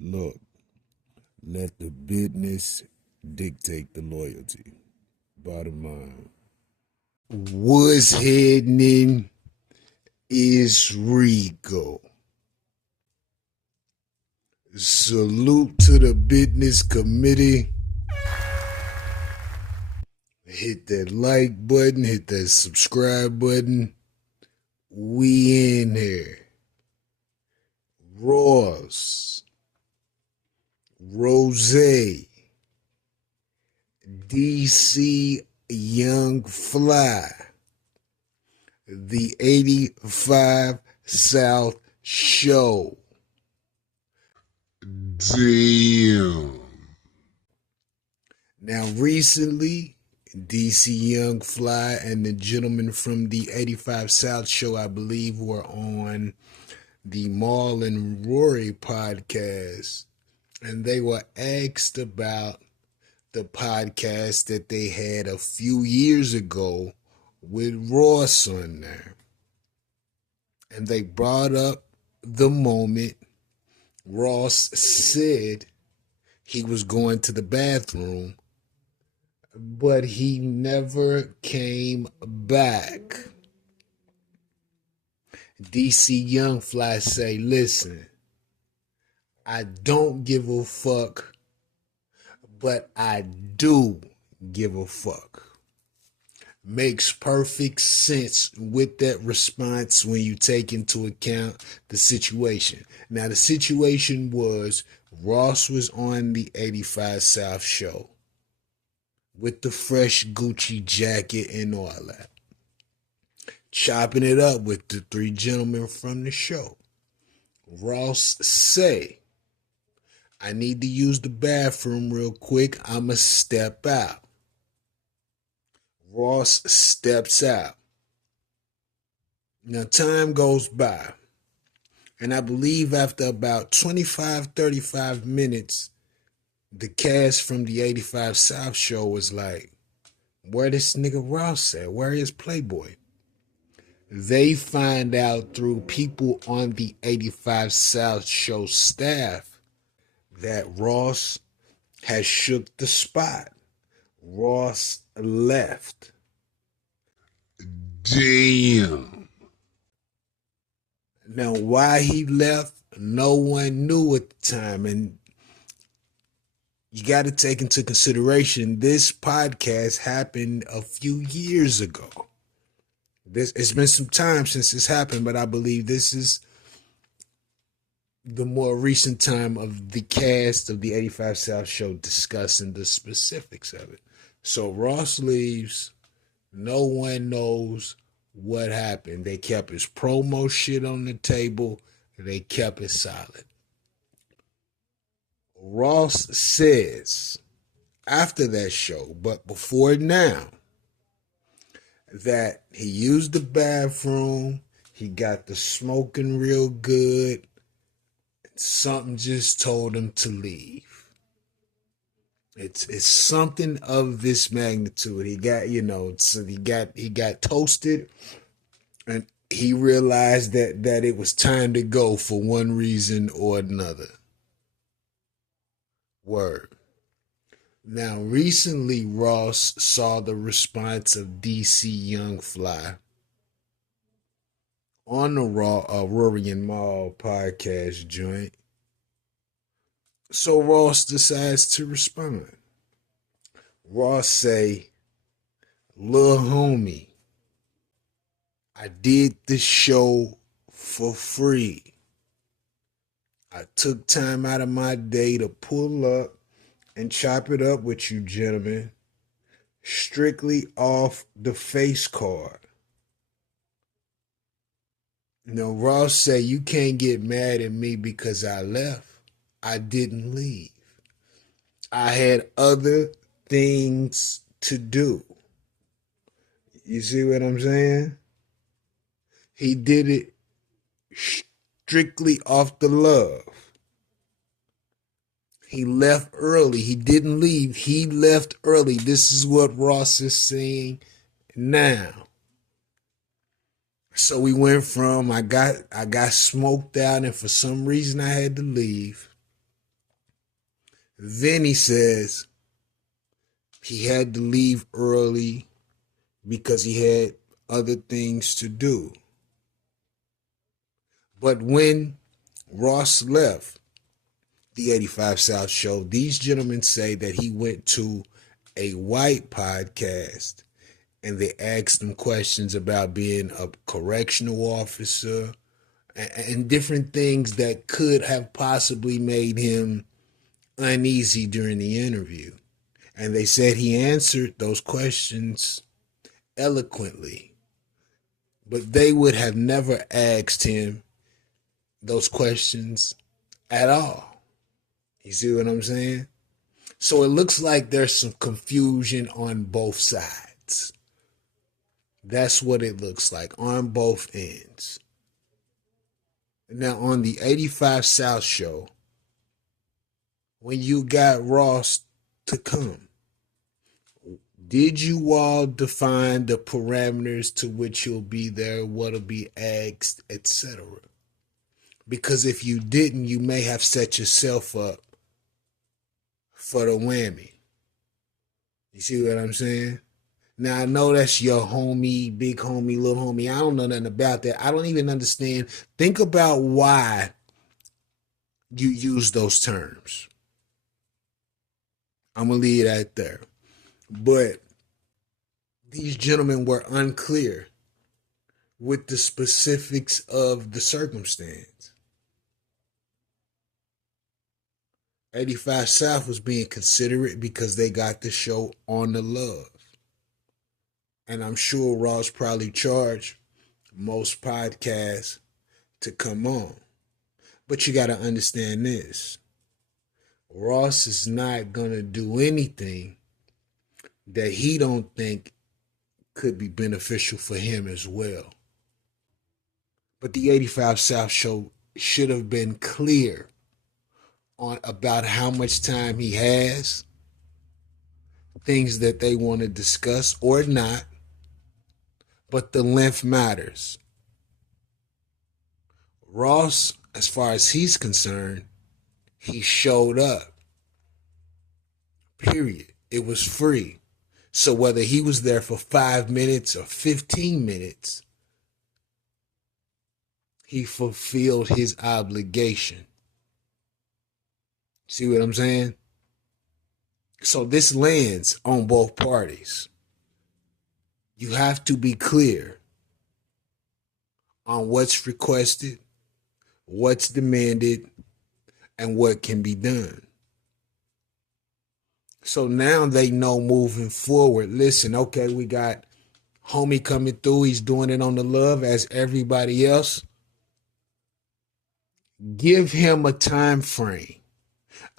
Look, let the business dictate the loyalty. Bottom line. What's happening is Rico. Salute to the business committee. Hit that like button, hit that subscribe button. We in here. Ross, Rose, DC Youngfly, the 85 South Show. Damn. Now, recently, DC Youngfly and the gentleman from the 85 South Show, I believe, were on the Maul and Rory podcast, and they were asked about the podcast that they had a few years ago with Ross on there. And they brought up the moment Ross said he was going to the bathroom, but he never came back. DC Youngfly say, listen, I don't give a fuck, but I do give a fuck. Makes perfect sense with that response when you take into account the situation. Now, the situation was Ross was on the 85 South Show with the fresh Gucci jacket and all that, chopping it up with the three gentlemen from the show. Ross say, I need to use the bathroom real quick. I'ma step out. Ross steps out. Now, time goes by. And I believe after about 35 minutes, the cast from the 85 South Show was like, where this nigga Ross at? Where is Playboy? They find out through people on the 85 South Show staff that Ross has shook the spot. Ross left. Damn. Now, why he left, no one knew at the time. And you got to take into consideration this podcast happened a few years ago. It's been some time since this happened, but I believe this is the more recent time of the cast of the 85 South Show discussing the specifics of it. So Ross leaves. No one knows what happened. They kept his promo shit on the table. They kept it solid. Ross says after that show, but before now, that he used the bathroom, he got the smoking real good, and something just told him to leave. It's something of this magnitude. He got, so he got toasted, and he realized that it was time to go for one reason or another. Word. Now, recently, Ross saw the response of DC Youngfly on the Rory and Maul podcast joint. So Ross decides to respond. Ross say, "Lil homie, I did this show for free. I took time out of my day to pull up and chop it up with you gentlemen, strictly off the face card." Now, Ross say, you can't get mad at me because I left. I didn't leave. I had other things to do. You see what I'm saying? He did it strictly off the love. He left early. He didn't leave. He left early. This is what Ross is saying now. So we went from I got smoked out, and for some reason I had to leave, Then he says he had to leave early because he had other things to do. But when Ross left the 85 South show, these gentlemen say that he went to a white podcast and they asked him questions about being a correctional officer and different things that could have possibly made him uneasy during the interview. And they said he answered those questions eloquently, but they would have never asked him those questions at all. You see what I'm saying? So it looks like there's some confusion on both sides. That's what it looks like on both ends. Now, on the 85 South show, when you got Ross to come, did you all define the parameters to which you'll be there, what'll be asked, etc.? Because if you didn't, you may have set yourself up for the whammy. You see what I'm saying? Now, I know that's your homie, big homie, little homie. I don't know nothing about that. I don't even understand. Think about why you use those terms. I'm going to leave that there. But these gentlemen were unclear with the specifics of the circumstance. 85 South was being considerate because they got the show on the love. And I'm sure Ross probably charged most podcasts to come on. But you got to understand this. Ross is not going to do anything that he don't think could be beneficial for him as well. But the 85 South show should have been clear on about how much time he has, things that they want to discuss or not, but the length matters. Ross, as far as he's concerned, he showed up. Period. It was free. So whether he was there for 5 minutes or 15 minutes, he fulfilled his obligation. See what I'm saying? So this lands on both parties. You have to be clear on what's requested, what's demanded, and what can be done. So now they know moving forward, listen, okay, we got homie coming through. He's doing it on the love as everybody else. Give him a time frame.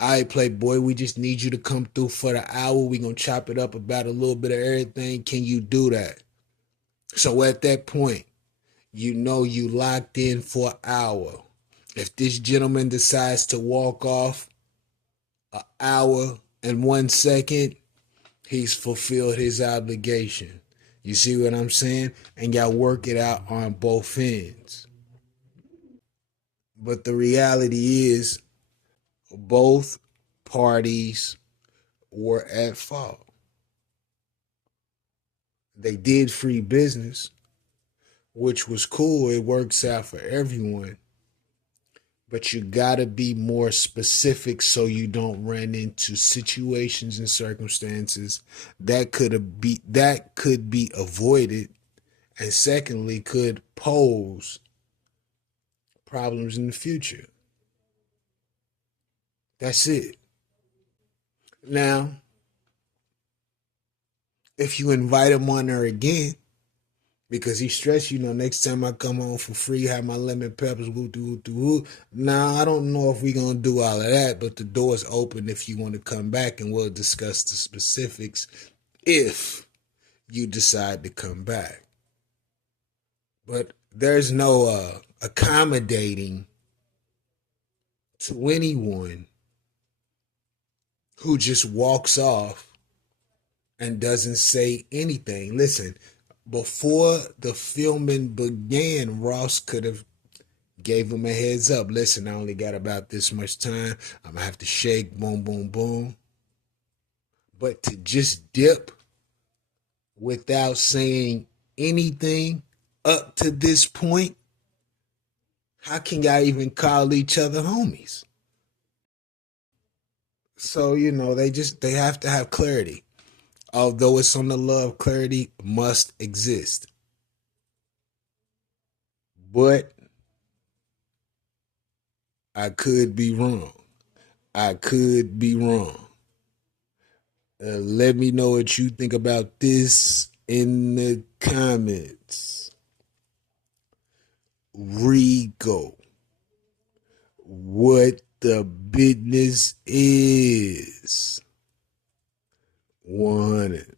All right, Playboy, we just need you to come through for the hour. We're going to chop it up about a little bit of everything. Can you do that? So at that point, you know you locked in for an hour. If this gentleman decides to walk off an hour and 1 second, he's fulfilled his obligation. You see what I'm saying? And y'all work it out on both ends. But the reality is, both parties were at fault. They did free business, which was cool. It works out for everyone. But you gotta be more specific so you don't run into situations and circumstances that could be avoided, and secondly could pose problems in the future. That's it. Now, if you invite him on there again, because he stressed, next time I come on for free, have my lemon peppers, woo. Now, I don't know if we're going to do all of that, but the door's open if you want to come back, and we'll discuss the specifics if you decide to come back. But there's no accommodating to anyone who just walks off and doesn't say anything. Listen, before the filming began, Ross could have Gave him a heads up. Listen, I only got about this much time. I'm gonna have to shake, boom, boom, boom. But to just dip without saying anything up to this point, how can y'all even call each other homies? So, they have to have clarity. Although it's on the love, clarity must exist. But I could be wrong. I could be wrong. Let me know what you think about this in the comments. Rico, what the business is. 100.